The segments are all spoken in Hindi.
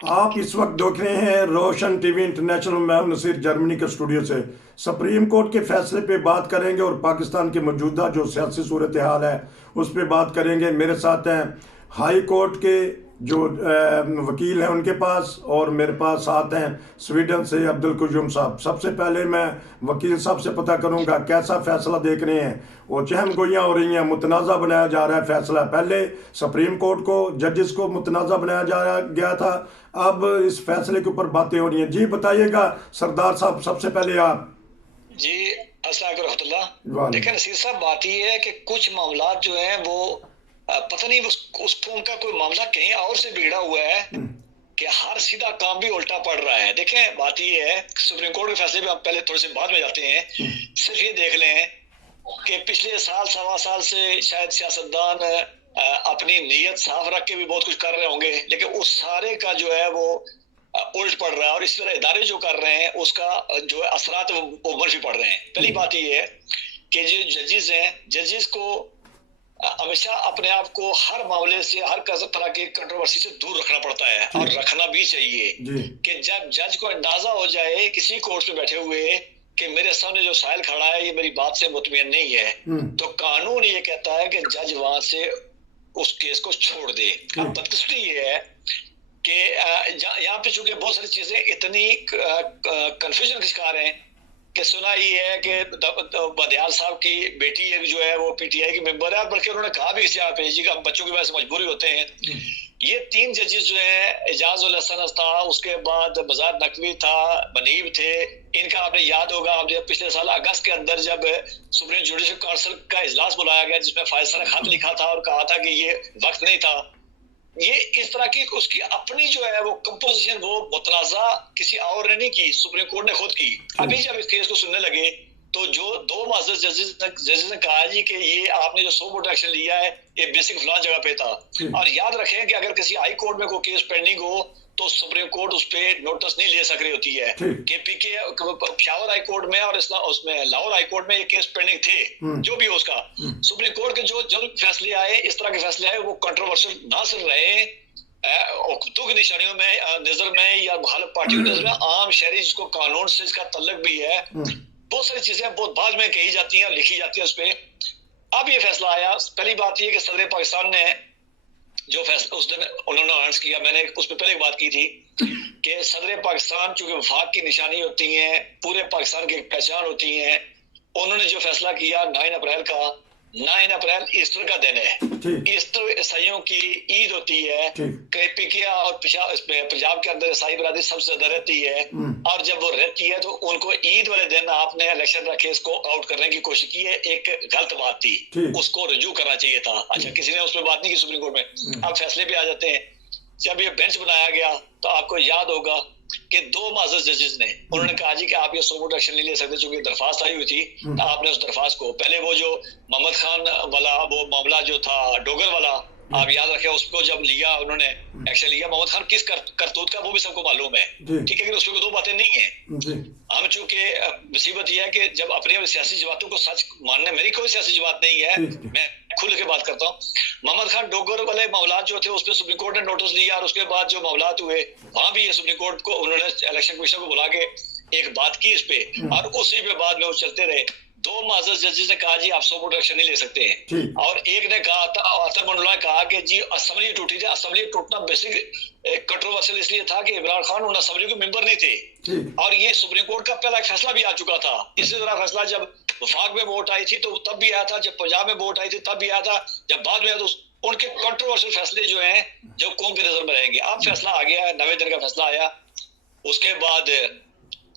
आप इस वक्त देख रहे हैं रोशन टीवी इंटरनेशनल। मैं हूं नसीर, जर्मनी के स्टूडियो से। सुप्रीम कोर्ट के फैसले पे बात करेंगे और पाकिस्तान की मौजूदा जो सियासी सूरत हाल है उस पे बात करेंगे। मेरे साथ हैं हाई कोर्ट के जो वकील हैं उनके पास, और मेरे पास साथ हैं स्वीडन से अब्दुल कुजूम साहब। सबसे पहले मैं वकील साहब से पता करूंगा कैसा फैसला देख रहे हैं। वो चहम गोइयाँ हो रही हैं, मुतनाज़ा बनाया जा रहा है फैसला। पहले सुप्रीम कोर्ट को, जजेस को मुतनाज़ा बनाया जा गया था, अब इस फैसले के ऊपर बातें हो रही हैं। जी बताइएगा सरदार साहब, सबसे पहले आप। जी अस्सलाम वालेकुम। वाले देखिए नसीर साहब, बात ये है कि कुछ मामला जो है वो पता नहीं उसको उनका कोई मामला कहीं और से बिगड़ा हुआ है कि हर सीधा काम भी उल्टा पड़ रहा है। देखें बात ये है, सुप्रीम कोर्ट के फैसले पे हम पहले थोड़े से बाद में जाते हैं। सिर्फ ये देख लें कि पिछले साल सवा साल से शायद सियासतदान अपनी नीयत साफ रख के भी बहुत कुछ कर रहे होंगे, लेकिन उस सारे का जो है वो उल्ट पड़ रहा है, और इस तरह इदारे जो कर रहे हैं उसका जो असरात वो मंफी पड़ रहे हैं। पहली बात ये है कि जो जजेस हैं, जजेस को हमेशा अपने आप को हर मामले से, हर तरह की कंट्रोवर्सी से दूर रखना पड़ता है, और रखना भी चाहिए। कि जब जज को अंदाजा हो जाए किसी कोर्ट में बैठे हुए कि मेरे सामने जो साहिल खड़ा है ये मेरी बात से मुतमिन नहीं है, तो कानून ये कहता है कि जज वहां से उस केस को छोड़ दे। अब बदकिस्मती ये है कि यहाँ पे चूंकि बहुत सारी चीजें इतनी कंफ्यूजन का शिकार हैं कि सुना ये है कि बदियाल साहब की बेटी एक जो है वो पीटीआई की मेंबर है, बल्कि उन्होंने कहा भी इस जगह पे जी हम बच्चों की वजह से मजबूरी होते हैं। ये तीन जजेस जो है, एजाज उल हसन था, उसके बाद बजार नकवी था, मनीब थे। इनका आपने याद होगा, आपने पिछले साल अगस्त के अंदर जब सुप्रीम जुडिशल काउंसिल का इजलास बुलाया गया जिसमें फैसला ने खत लिखा था और कहा था कि ये वक्त नहीं था। ये इस तरह की उसकी अपनी जो है वो कंपोजिशन वो मुतनाजा किसी और ने नहीं की, सुप्रीम कोर्ट ने खुद की। अभी जब इस केस को सुनने लगे तो जो दो मास्टर जजेस ने कहा जी कि ये आपने जो 100 वोट एक्शन लिया है ये बेसिक फलान जगह पे था। और याद रखें कि अगर किसी हाई कोर्ट में कोई केस पेंडिंग हो तो सुप्रीम कोर्ट उस पर नोटिस नहीं ले सक रही होती है। केपीके पेशावर हाई कोर्ट में और उसमें लाहौर हाई कोर्ट में ये केस पेंडिंग थे, जो भी हो उसका। सुप्रीम कोर्ट के जो जब फैसले आए, इस तरह के फैसले आए, वो कंट्रोवर्शियल ना सिर्फ रहे कुत्तों की निशानियों में नजर में या मुखालिफ पार्टी की नजर में, आम शहरी जिसको कानून से इसका तल्लक भी है, बहुत सारी चीजें बहुत बाद में कही जाती हैं, लिखी जाती है उस पर। अब ये फैसला आया। पहली बात ये कि सदर पाकिस्तान ने जो फैसला उस दिन उन्होंने अनाउंस किया, मैंने उस पर पहले बात की थी कि सदर पाकिस्तान चूंकि वफाक की निशानी होती है, पूरे पाकिस्तान की पहचान होती है, उन्होंने जो फैसला किया 9 अप्रैल का, 9 अप्रैल ईस्टर का दिन है। ईस्टर ईसाइयों की ईद होती है। पीके और पंजाब के अंदर ईसाई बरादरी सबसे ज्यादा रहती है, और जब वो रहती है तो उनको ईद वाले दिन आपने इलेक्शन रखे, इसको आउट करने की कोशिश की है। एक गलत बात थी, उसको रजू करना चाहिए था। अच्छा, किसी ने उस पर बात नहीं की सुप्रीम कोर्ट में। अब फैसले पे आ जाते हैं। जब ये बेंच बनाया गया तो आपको याद होगा कि दो माजर जजेस ने उन्होंने कहा जी कि आप ये 100 वोट एक्शन नहीं ले सकते, चूंकि दरखास्त आई हुई थी। तो आपने उस दरखास्त को पहले वो जो मोहम्मद खान वाला वो मामला जो था डोगर वाला, आप याद रखें, उसको जब लिया उन्होंने एक्शन लिया। मोहम्मद खान किस करतूत का वो भी सबको मालूम है, ठीक है, कि उसमें दो बातें नहीं है। हम चूंकि मुसीबत यह है कि जब अपने सियासी जमातों को सच मानने, मेरी कोई सियासी जमात नहीं है, मैं खुल के बात करता हूँ। मोहम्मद खान डोगर वाले मामला जो थे उस पर सुप्रीम कोर्ट ने नोटिस लिया, और उसके बाद जो मामला हुए वहां भी ये सुप्रीम कोर्ट को उन्होंने इलेक्शन कमीशन को बुला के एक बात की इस पे, और उसी पे बाद में वो चलते रहे। दो माजर जजेस ने कहा जी आप 100 वोट एक्शन नहीं ले सकते हैं, और एक ने कहा था, अतर मंडला ने कहा कि जी असेंबली टूटी थी। असेंबली टूटना बेसिक कंट्रोवर्शियल इसलिए था कि इमरान खान उन असेंबली के मेंबर नहीं थे, और ये सुप्रीम कोर्ट का पहला फैसला भी आ चुका था। इसी तरह फैसला जब वफाक में वोट आई थी तो तब भी आया था, जब पंजाब में वोट आई थी तब भी आया था, जब बाद में आया तो उनके कंट्रोवर्शियल फैसले जो हैं जो कौम की नजर में रहेंगे। अब फैसला आ गया है, 90 दिन का फैसला आया। उसके बाद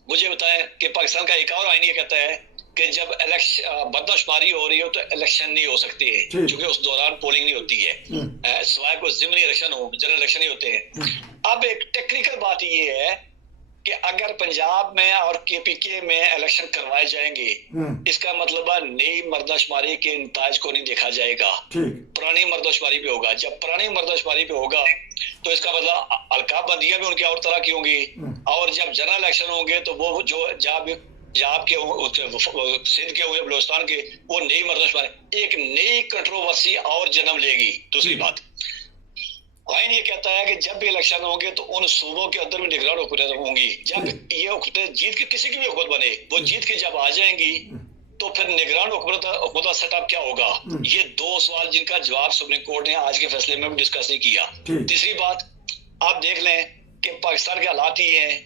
मुझे बताएं कि पाकिस्तान का एक और आईन ये कहता है कि जब इलेक्शन मरदमशुमारी हो रही हो तो इलेक्शन नहीं हो सकती है, क्योंकि उस दौरान पोलिंग नहीं होती है, सिवाय कोई जिमनी इलेक्शन हो, जनरल इलेक्शन नहीं होते हैं। अब एक टेक्निकल बात ये है कि अगर पंजाब में और केपीके में इलेक्शन करवाए जाएंगे, इसका मतलब है नई मर्दमशुमारी के नताज को नहीं देखा जाएगा, पुरानी मर्दमशुमारी पे होगा। जब पुरानी मर्दमशुमारी पे होगा तो इसका मतलब अलकाब बंदियां भी उनकी और तरह की होंगी, और जब जनरल इलेक्शन होंगे तो वो जो जब के सिंध के हुए, बलोचिस्तान के, वो नई मर्दमशुमारी एक नई कंट्रोवर्सी और जन्म लेगी। दूसरी बात, आइन ये कहता है कि जब भी इलेक्शन होंगे तो उन सूबों के अंदर भी निगरान हुकूमतें होंगी। जब ये हुकूमतें जीत के, किसी की भी हुकूमत बने, वो जीत के जब आ जाएंगी तो फिर निगरान हुकूमत का सेटअप क्या होगा? ये दो सवाल जिनका जवाब सुप्रीम कोर्ट ने आज के फैसले में भी डिस्कस नहीं किया। तीसरी बात, आप देख लें कि पाकिस्तान के हालात ये हैं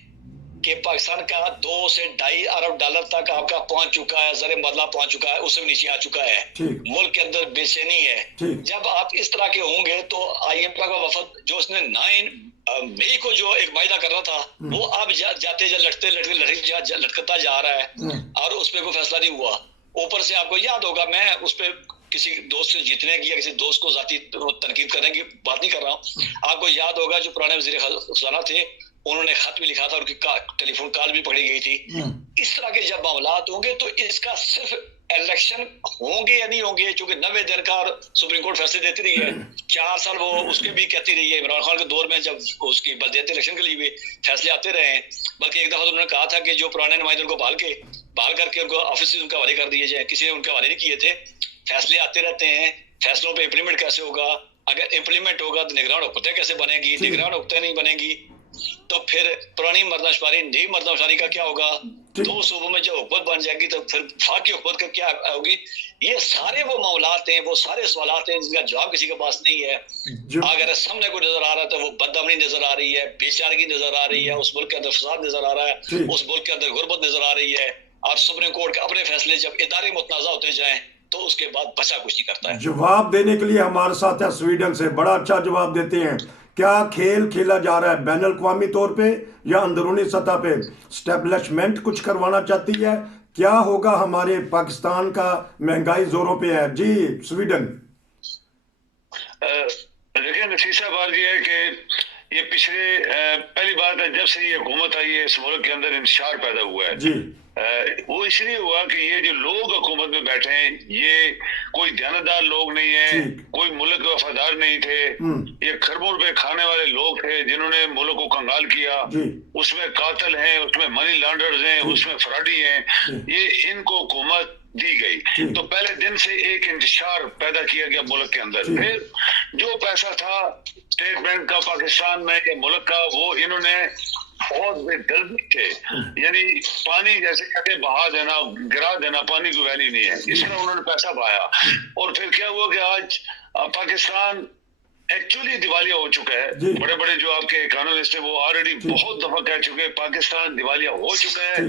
कि पाकिस्तान का 2 से 2.5 अरब डॉलर तक आपका पहुंच चुका है, ज़र बदला पहुंच चुका है, उससे भी नीचे आ चुका है। मुल्क के अंदर बेचैनी है। जब आप इस तरह के होंगे तो IMF का वफद जो उसने 9 मई को जो एक वायदा कर रहा था, वो अब जाते लटकता जा रहा है और उस पर कोई फैसला नहीं हुआ। ऊपर से आपको याद होगा, मैं उस पर किसी दोस्त से जीतने की या किसी दोस्त को जाती तनकीद करने की बात नहीं कर रहा हूँ। आपको याद होगा जो पुराने वजीर खजाना थे, उन्होंने खत भी लिखा था और उनकी टेलीफोन कॉल भी पकड़ी गई थी। इस तरह के जब मामलात होंगे तो इसका सिर्फ इलेक्शन होंगे या नहीं होंगे, चूंकि 90 दिन का सुप्रीम कोर्ट फैसले देती रही है, 4 साल वो उसके भी कहती रही है। इमरान खान के दौर में जब उसकी बलदियाती इलेक्शन के लिए भी फैसले आते रहे हैं, बल्कि एक दफा तो उन्होंने कहा था कि जो पुराने नुमाइंदों को बहाल करके उनको ऑफिस से उनके हवाले कर दिए जाए। किसी ने उनके हवाले नहीं किए थे। फैसले आते रहते हैं, फैसलों पे इम्प्लीमेंट कैसे होगा? अगर इम्प्लीमेंट होगा तो निगरान हुकूमतें कैसे बनेगी? निगरान हुकूमतें नहीं बनेगी तो फिर पुरानी मर्दमशुमारी नई मर्दमशुमारी का क्या होगा? 2 सूबों में जब हुकूमत बन जाएगी तो फिर फाकी हुकूमत का क्या होगी? ये सारे वो मामलात हैं, वो सारे सवालात हैं जिनका जवाब किसी के पास नहीं है। अगर सामने को नजर आ रहा है तो वो बदअमनी नजर आ रही है, बेचारगी नजर आ रही है, उस मुल्क के अंदर फसाद नजर आ रहा है, उस मुल्क के अंदर गुर्बत नजर आ रही है। और सुप्रीम कोर्ट के अपने फैसले जब इदारे मुतनाज़ा होते जाएं तो उसके बाद बचा कुछ नहीं करता है। जवाब देने के लिए हमारे साथ है स्वीडन से, बड़ा अच्छा जवाब देते हैं। क्या खेल खेला जा रहा है बैनुल अक़वामी तौर पे या अंदरूनी सतह पे? स्टैब्लिशमेंट कुछ करवाना चाहती है? क्या होगा हमारे पाकिस्तान का? महंगाई जोरों पे है जी। स्वीडन देखिए नसीर साहब, बात यह है कि ये पिछले पहली बात है जब से ये हुकूमत आई है इस मुल्क के अंदर इंतशार पैदा हुआ है जी। वो इसलिए हुआ कि ये जो लोग हुकूमत में बैठे हैं ये कोई ध्यानदार लोग नहीं है, कोई मुल्क के वफादार नहीं थे, ये खरबों रुपए खाने वाले लोग थे जिन्होंने मुल्क को कंगाल किया। उसमें कातिल हैं, उसमें मनी लॉन्डर्स हैं, उसमें फ्रॉडी हैं। ये इनको हुकूमत दी गई तो पहले दिन से एक इंतशार पैदा किया गया मुल्क के अंदर। फिर जो पैसा था स्टेट बैंक का पाकिस्तान में या मुल्क का, वो इन्होंने बहुत बेदर्दी थे, यानी पानी जैसे कहते बहा देना, गिरा देना, पानी की वैल्यू नहीं है, इस तरह उन्होंने पैसा बहाया। और फिर क्या हुआ कि आज पाकिस्तान एक्चुअली दिवालिया हो चुका है। बड़े बड़े जो आपके इकोनॉमिस्ट है वो ऑलरेडी बहुत दफा कह चुके हैं पाकिस्तान दिवालिया हो चुका है।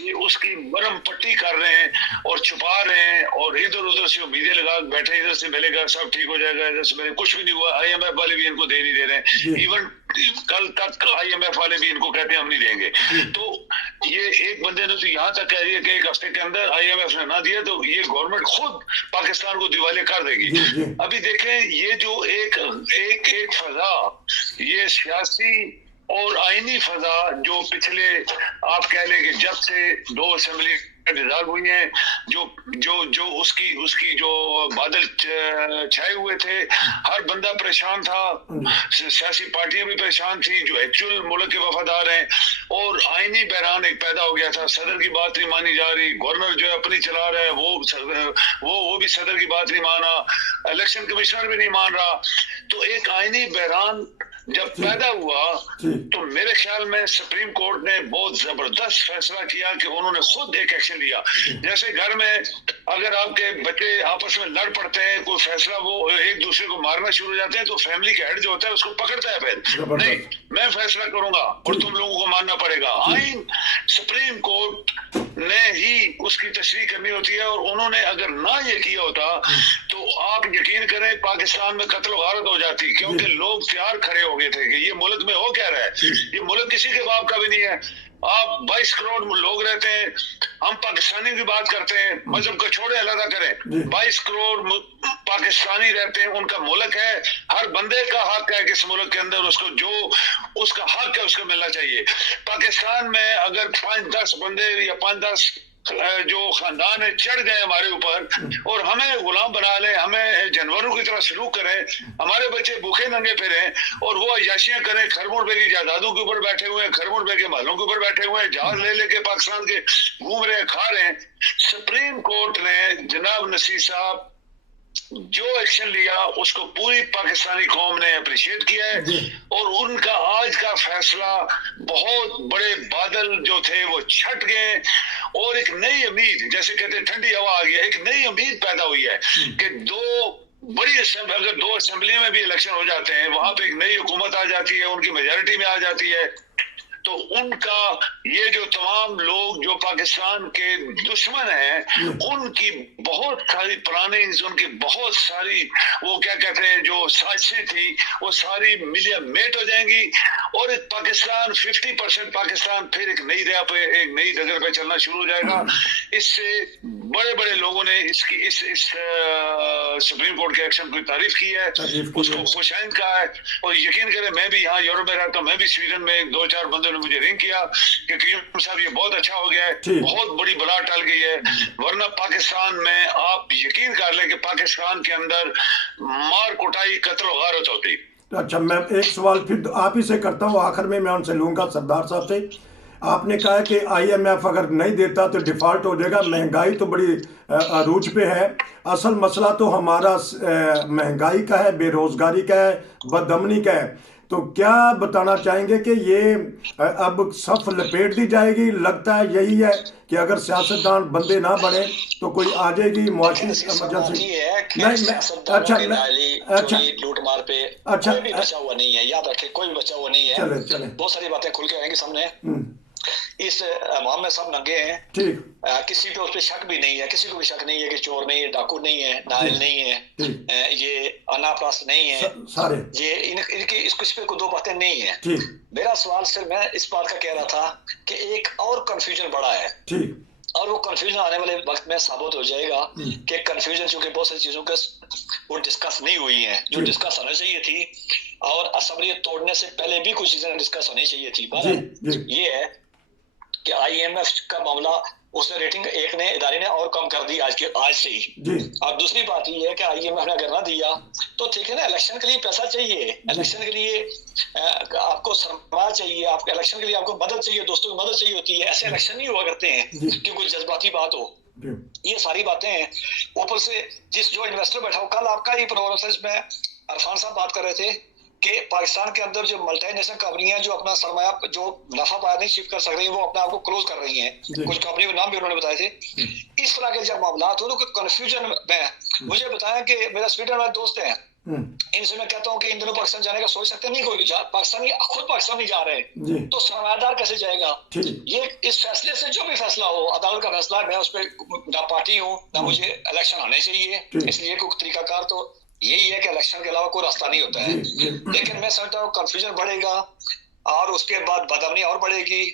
ये उसकी मरम पट्टी कर रहे हैं और छुपा रहे हैं और इधर उधर से उम्मीदें लगा बैठे, इधर से मिलेगा सब ठीक हो जाएगा, इधर से मिलेगा, कुछ भी नहीं हुआ। IMF वाले भी इनको दे नहीं दे रहे हैं, इवन कल तक IMF वाले भी इनको कहते हैं हम नहीं देंगे। तो ये एक बंदे ने तो यहाँ तक कह दिया कि एक हफ्ते के अंदर IMF ने ना दिया तो ये गवर्नमेंट खुद पाकिस्तान को दिवालिया कर देगी। अभी देखें ये जो एक फजा, ये सियासी और आईनी फजा जो पिछले आप कह लें कि जब से 2 असेंबली डिजॉल्व हुई हैं, जो उसकी जो बादल छाए हुए थे, हर बंदा परेशान था, सियासी पार्टियां भी परेशान थी जो एक्चुअल मुल्क के वफादार हैं, और आईनी बहरान एक पैदा हो गया था। सदर की बात नहीं मानी जा रही, गवर्नर जो है अपनी चला रहा है, वो भी सदर की बात नहीं माना, इलेक्शन कमिश्नर भी नहीं मान रहा। तो एक आईनी बहरान जब पैदा हुआ तो मेरे ख्याल में सुप्रीम कोर्ट ने बहुत जबरदस्त फैसला किया कि उन्होंने खुद एक एक्शन लिया। जैसे घर में अगर आपके बच्चे आपस में लड़ पड़ते हैं, कोई फैसला वो एक दूसरे को मारना शुरू हो जाते हैं, तो फैमिली का हेड जो होता है उसको पकड़ता है, फिर नहीं मैं फैसला करूंगा और तुम लोगों को मानना पड़ेगा। आइन सुप्रीम कोर्ट ने ही उसकी तशरीह करनी होती है, और उन्होंने अगर ना ये किया होता तो आप यकीन करें पाकिस्तान में कत्ल गारत हो जाती, क्योंकि लोग तैयार खड़े हो गए थे कि ये मुल्क में हो क्या रहा है, ये मुल्क किसी के बाप का भी नहीं है। आप 22 करोड़ लोग रहते हैं, हम पाकिस्तानी की बात करते हैं, मजहब को छोड़े अलग करें, 22 करोड़ पाकिस्तानी रहते हैं, उनका मुल्क है, हर बंदे का हक है कि इस मुल्क के अंदर उसको जो उसका हक है उसको मिलना चाहिए। पाकिस्तान में अगर 5-10 बंदे या 5-10 जो खानदान है चढ़ गए हमारे ऊपर और हमें गुलाम बना लें, हमें जानवरों की तरह सलूक करें, हमारे बच्चे भूखे नंगे फिरें और वो अयाशियां करें, खरबों रुपए की जायदादों के ऊपर बैठे हुए हैं, खरबों रुपए के महलों के ऊपर बैठे हुए हैं, जहाज ले लेके पाकिस्तान के घूम रहे हैं, खा रहे हैं। सुप्रीम कोर्ट ने जनाब नसीर साहब जो एक्शन लिया उसको पूरी पाकिस्तानी कौम ने अप्रिशिएट किया है, और उनका आज का फैसला बहुत बड़े बादल जो थे वो छट गए, और एक नई उम्मीद, जैसे कहते हैं ठंडी हवा आ गई, एक नई उम्मीद पैदा हुई है कि अगर दो असेंबली में भी इलेक्शन हो जाते हैं, वहां पे एक नई हुकूमत आ जाती है, उनकी मेजॉरिटी में आ जाती है, तो उनका ये जो तमाम लोग जो पाकिस्तान के दुश्मन हैं, उनकी बहुत सारी प्लानिंग्स, उनकी बहुत सारी वो क्या कहते हैं जो साजिशें थी, वो सारी मिलिया मेट हो जाएंगी, और एक पाकिस्तान 50% पाकिस्तान फिर एक नई राह पे, एक नई डगर पे चलना शुरू हो जाएगा। इससे बड़े बड़े लोगों ने इसकी इस सुप्रीम कोर्ट के एक्शन की तारीफ की है, उसको खुशाइन कहा है, और यकीन करें मैं भी यहाँ यूरोप में रहता हूँ, मैं भी स्वीडन में 2-4 बंदों ने मुझे रिंग किया कि क्यूम साहब ये बहुत अच्छा हो गया है, बहुत बड़ी बला टल गई है, वरना पाकिस्तान में आप यकीन कर लें कि पाकिस्तान के अंदर मार कुटाई कत्ल गारत होती। अच्छा, मैं एक सवाल फिर आप ही से करता हूँ, आखिर में मैं उनसे लूंगा सरदार साहब से। आपने कहा कि IMF अगर नहीं देता तो डिफॉल्ट हो जाएगा, महंगाई तो बड़ी अरूज पे है, असल मसला तो हमारा महंगाई का है, बेरोजगारी का है, बदअमनी का है, तो क्या बताना चाहेंगे कि ये अब सफ लपेट दी जाएगी? लगता है यही है कि अगर सियासतदान बंदे ना बने तो कोई आ जाएगी मुआशी इमरजेंसी। अच्छा, लूट मार पे कोई भी बचा हुआ नहीं है, याद रखें, कोई भी बचा हुआ नहीं है। चले बहुत सारी बातें खुल के आएंगी सामने। इस अवाम में सब नंगे हैं, ठीक, किसी पे उस पर शक भी नहीं है, किसी को भी शक नहीं है कि चोर नहीं है, डाकू नहीं है, नायल नहीं है, ये अनाप्रास्त नहीं है, सारे ये इनकी इस कुछ पे को दो बातें नहीं है। मेरा सवाल सिर्फ मैं इस बात का कह रहा था कि एक और कंफ्यूजन बड़ा है, और वो कंफ्यूजन आने वाले वक्त में साबित हो जाएगा कि कंफ्यूजन चूंकि बहुत सारी चीजों के वो डिस्कस नहीं हुई है जो डिस्कस होनी चाहिए थी, और असेंबली तोड़ने से पहले भी कुछ चीजें डिस्कस होनी चाहिए थी। ये है कि IMF का मामला, उसने रेटिंग एक ने इदारे ने और कम कर दी आज से ही। और दूसरी बात ये है कि IMF ने अगर ना दिया तो ठीक है ना, इलेक्शन के लिए पैसा चाहिए, इलेक्शन के लिए आपको सरमाया चाहिए, आपको इलेक्शन के लिए आपको मदद चाहिए, दोस्तों की मदद चाहिए होती है, ऐसे इलेक्शन नहीं हुआ करते हैं कि कोई जज्बाती बात हो। ये सारी बातें हैं, ऊपर से जो इन्वेस्टर बैठा हो, कल आपका ही प्रोग्राम था जिसमें अरफान साहब बात कर रहे थे कि पाकिस्तान के अंदर जो मल्टीनेशनल कंपनियां जो अपना सरमाया जो नफा पाया नहीं शिफ्ट कर सक रही हैं, वो अपने आप को क्लोज कर रही हैं, कुछ कंपनी के नाम भी उन्होंने बताए थे। इस तरह के जब मामला हो तो कंफ्यूजन में मुझे बताया कि मेरा स्वीडन में दोस्त है, इनसे मैं कहता हूँ कि इन दिनों पाकिस्तान जाने का सोच सकते नहीं, कोई पाकिस्तानी खुद पाकिस्तान नहीं जा रहे हैं, तो सरमायादार कैसे जाएगा? ये इस फैसले से जो भी फैसला हो, अदालत का फैसला, मैं उस पर ना पार्टी हूँ ना मुझे इलेक्शन आने चाहिए, इसलिए कोई तरीकाकार तो यही है कि इलेक्शन के अलावा कोई रास्ता नहीं होता है। लेकिन मैं समझता हूँ कंफ्यूजन बढ़ेगा और उसके बाद बदअमनी और बढ़ेगी।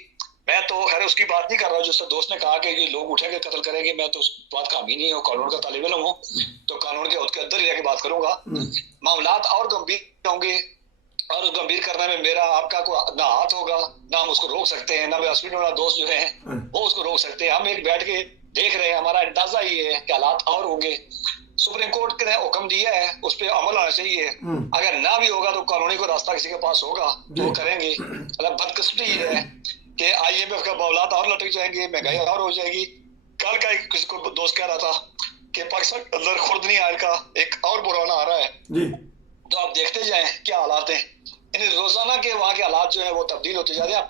मैं तो खैर उसकी बात नहीं कर रहा हूँ, जिससे दोस्त ने कहा कि लोग उठेंगे कत्ल करेंगे, मैं तो उस बात का हामी नहीं हूँ, कानून का तालिब इल्म हूँ, तो कानून के हद के अंदर ही रहकर बात करूंगा। मामलात और गंभीर होंगे, और उस गंभीर करने में मेरा आपका कोई ना हाथ होगा, ना हम उसको रोक सकते हैं, ना मेरा स्वीडन वाला दोस्त जो है वो उसको रोक सकते हैं। हम एक बैठ के देख रहे हैं, हमारा अंदाजा ये है कि हालात और होंगे। सुप्रीम कोर्ट ने हुक्म दिया है, उस पर अमल होना चाहिए, अगर ना भी होगा तो कानूनी को रास्ता किसी के पास होगा तो वो करेंगे। मतलब बदकिस्मती ये है कि IMF का मामलात और लटक जाएंगे, महंगाई और हो जाएगी। कल का किसी को दोस्त कह रहा था कि पाकिस्तान के अंदर खुर्दनी आयल का एक और बुराना आ रहा है, तो आप देखते जाएं क्या हालात हैं। रोजाना के वहाँ के हालात जो है वो तब्दील होते जा रहे हैं,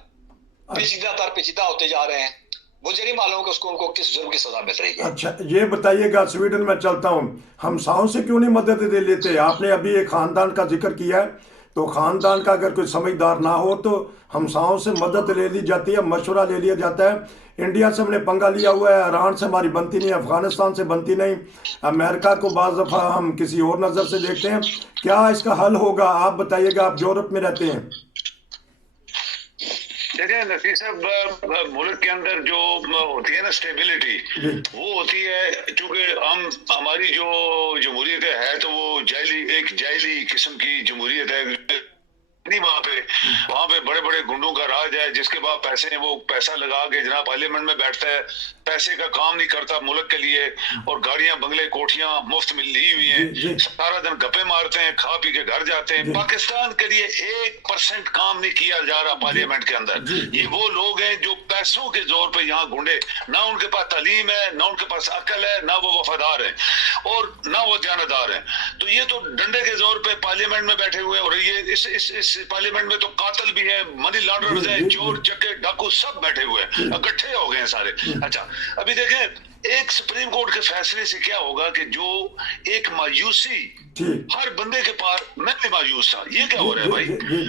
पेचीदा होते जा रहे हैं। मुझे नहीं मालूम कि उनको किस जुर्म की सजा मिल रही है। अच्छा, ये बताइएगा, स्वीडन में चलता हूँ, हमसाओं से क्यों नहीं मदद दे लेते? आपने अभी एक खानदान का जिक्र किया है, तो खानदान का अगर कोई समझदार ना हो तो हमसाओं से मदद ले ली जाती है, मशवरा ले लिया जाता है। इंडिया से हमने पंगा लिया हुआ है, ईरान से हमारी बनती नहीं, अफगानिस्तान से बनती नहीं, अमेरिका को बाज़ दफ़ा हम किसी और नज़र से देखते हैं। क्या इसका हल होगा? आप बताइएगा, आप यूरोप में रहते हैं। देखिए नसीर साहब, मुल्क के अंदर जो होती है ना स्टेबिलिटी, वो होती है क्योंकि हमारी जो जमहूरियत है तो वो जायली किस्म की जमहूरियत है। वहाँ पे बड़े बड़े गुंडों का राज जाए, जिसके पास पैसे हैं वो पैसा लगा के जनाब पार्लियामेंट में बैठता है, पैसे का काम नहीं करता मुल्क के लिए, और गाड़ियां बंगले कोठियां मुफ्त में ली हुई हैं, सारा दिन गप्पे मारते हैं, खा पी के घर जाते हैं। पाकिस्तान के लिए 1% काम नहीं किया जा रहा पार्लियामेंट के अंदर। ये वो लोग हैं जो पैसों के जोर पे यहाँ गुंडे, ना उनके पास तालीम है, ना उनके पास अकल है, ना वो वफादार है और ना वो जानदार है। तो ये तो डंडे के जोर पे पार्लियामेंट में बैठे हुए हैं, और ये इस पार्लियामेंट में तो कातिल भी है, मनी लॉन्ड्रर्स हैं, चोर चक्के डाकू सब बैठे हुए हैं, इकट्ठे हो गए हैं सारे। अच्छा, अभी देखें एक सुप्रीम कोर्ट के फैसले से क्या होगा कि जो एक मायूसी हर बंदे के पास, मैं भी मायूस था, ये क्या हो रहा है भाई,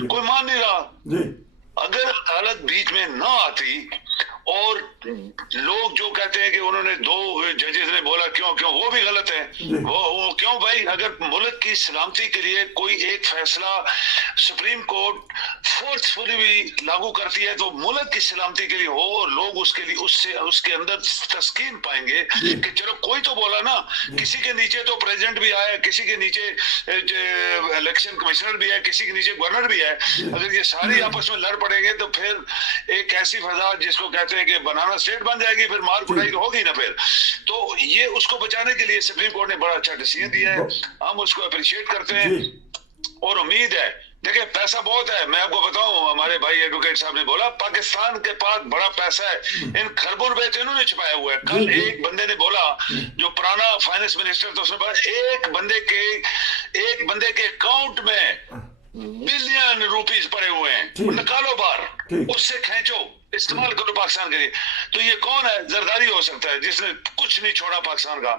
कोई मान नहीं रहा। अगर अदालत बीच में ना आती और लोग जो कहते हैं कि उन्होंने 2 जजेस ने बोला क्यों क्यों, वो भी गलत है। वो क्यों भाई, अगर मुल्क की सलामती के लिए कोई एक फैसला सुप्रीम कोर्ट फोर्सफुली भी लागू करती है तो मुल्क की सलामती के लिए हो, और लोग उसके लिए उसके अंदर तस्कीन पाएंगे कि चलो कोई तो बोला ना, किसी के नीचे तो प्रेसिडेंट भी आया, किसी के नीचे इलेक्शन कमिश्नर भी है, किसी के नीचे गवर्नर भी है। अगर ये सारे आपस में लड़ पड़ेंगे तो फिर एक ऐसी फजा जिसको कहते हैं कि बनाना स्टेट बन जाएगी, फिर मार कुटाई होगी ना फिर। तो ये उसको बचाने के लिए सुप्रीम कोर्ट ने बड़ा अच्छा डिसीजन दिया है, हम उसको अप्रिशिएट करते हैं और उम्मीद है। देखिए पैसा बहुत है, मैं आपको बताऊं, हमारे भाई एडवोकेट साहब ने बोला पाकिस्तान के पास बड़ा पैसा है, इन खरबों रुपए तो इन्होंने छुपाया हुआ है। कल एक बंदे ने बोला, जो पुराना फाइनेंस मिनिस्टर था, उसने बोला एक बंदे के अकाउंट में बिलियन रुपीस पड़े हुए हैं, निकालो बाहर, उससे खींचो, इस्तेमाल करो पाकिस्तान के लिए। तो ये कौन है? जरदारी हो सकता है जिसने कुछ नहीं छोड़ा पाकिस्तान का।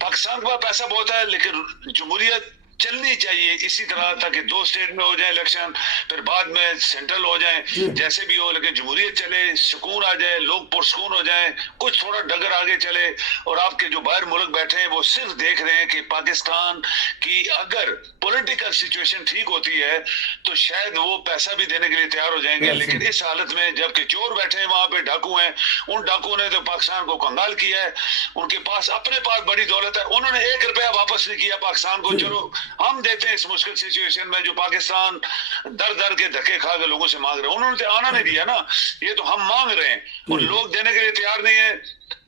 पाकिस्तान के पास पैसा बहुत है, लेकिन जमहूरियत चलनी चाहिए इसी तरह, ताकि 2 स्टेट में हो जाए इलेक्शन, फिर बाद में सेंट्रल हो जाए, जैसे भी हो, लेकिन जमहूरियत चले, सुकून आ जाए, लोग पुरसकून हो जाए, कुछ थोड़ा डगर आगे चले। और आपके जो बाहर मुल्क बैठे हैं वो सिर्फ देख रहे हैं कि पाकिस्तान की अगर पॉलिटिकल सिचुएशन ठीक होती है तो शायद वो पैसा भी देने के लिए तैयार हो जाएंगे। लेकिन इस हालत में जबकि चोर बैठे हैं, वहां पे डाकू हैं, उन डाकुओं ने तो पाकिस्तान को कंगाल किया है, उनके पास अपने पास बड़ी दौलत है, उन्होंने 1 रुपया वापस नहीं किया पाकिस्तान को। चलो हम देते हैं इस मुश्किल सिचुएशन में, जो पाकिस्तान दर दर के धक्के खा के लोगों से मांग रहे हैं, उन्होंने तो आना नहीं दिया ना, ये तो हम मांग रहे हैं और लोग देने के लिए तैयार नहीं है।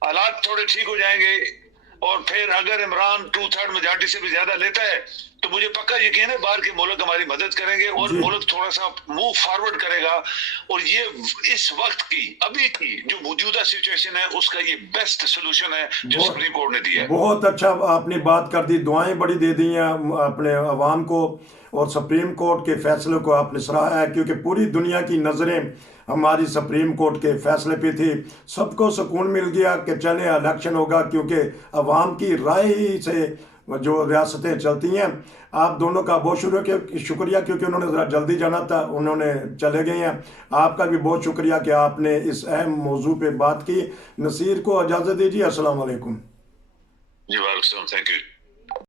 हालात थोड़े ठीक हो जाएंगे और फिर अगर इमरान 2/3 मेजॉरिटी से भी ज्यादा लेता है तो मुझे पक्का यकीन है बाहर के मुल्क हमारी मदद करेंगे और मुल्क थोड़ा सा मूव फॉरवर्ड करेगा। और ये इस वक्त की अभी की जो मौजूदा सिचुएशन है उसका ये बेस्ट सोल्यूशन है जो सुप्रीम कोर्ट ने दिया है। बहुत अच्छा आपने बात कर दी, दुआएं बड़ी दे दी हैं अपने अवाम को, और सुप्रीम कोर्ट के फैसले को आपने सराहा है, क्योंकि पूरी दुनिया की नज़रें हमारी सुप्रीम कोर्ट के फैसले पे थी। सबको सुकून मिल गया कि चले इलेक्शन होगा, क्योंकि अवाम की राय से जो रियासतें चलती हैं। आप दोनों का बहुत शुक्रिया, क्योंकि उन्होंने ज़रा जल्दी जाना था, उन्होंने चले गए हैं। आपका भी बहुत शुक्रिया कि आपने इस अहम मौजू पे बात की। नसीर को इजाज़त दीजिए। अस्सलाम वालेकुम। जी वालेकुम, थैंक यू।